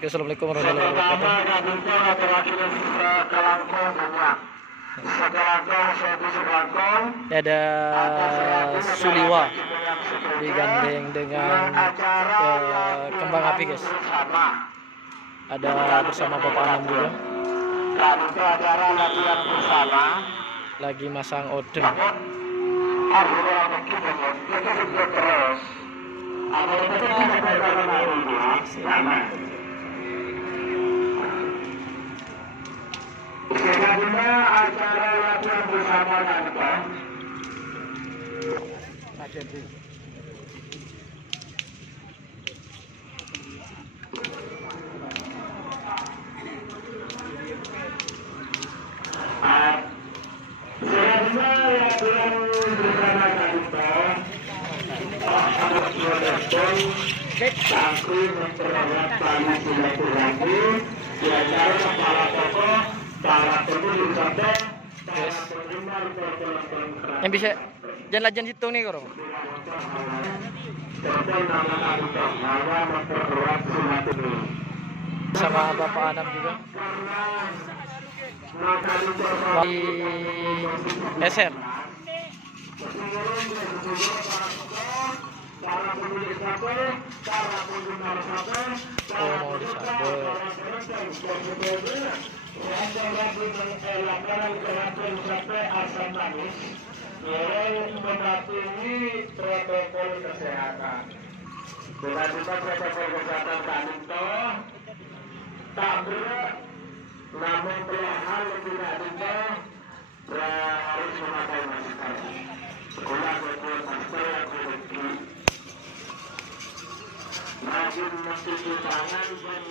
Oke, assalamualaikum warahmatullahi wabarakatuh. Ini ada Suliwa digandeng dengan kembang api, guys. Ada bersama Bapak Anam juga. Itu acara latihan bersama. Lagi masang odeng. Terus. Selanjutnya acara latihan bersama tanpa. Selanjutnya latihan bersama tanpa. Aku memperoleh tali silaturahmi di acara kepala tokoh, para pemimpin sampai, para penggemar pertempuran. Yang bisa jalan-jalan situ nih, Koro. Sama Bapak Anam juga. Di SR. Para pemilik sapi, para penggemar sapi, Oh, mau disabet. asam manis yang mematuhi protokol kesehatan. Dengan kita protokol kesehatan tadi toh tak berat, namun perlahan tidak kita harus memakai masker. Sekolah berkuat masker yang berkuat. Rajin mencuci tangan dan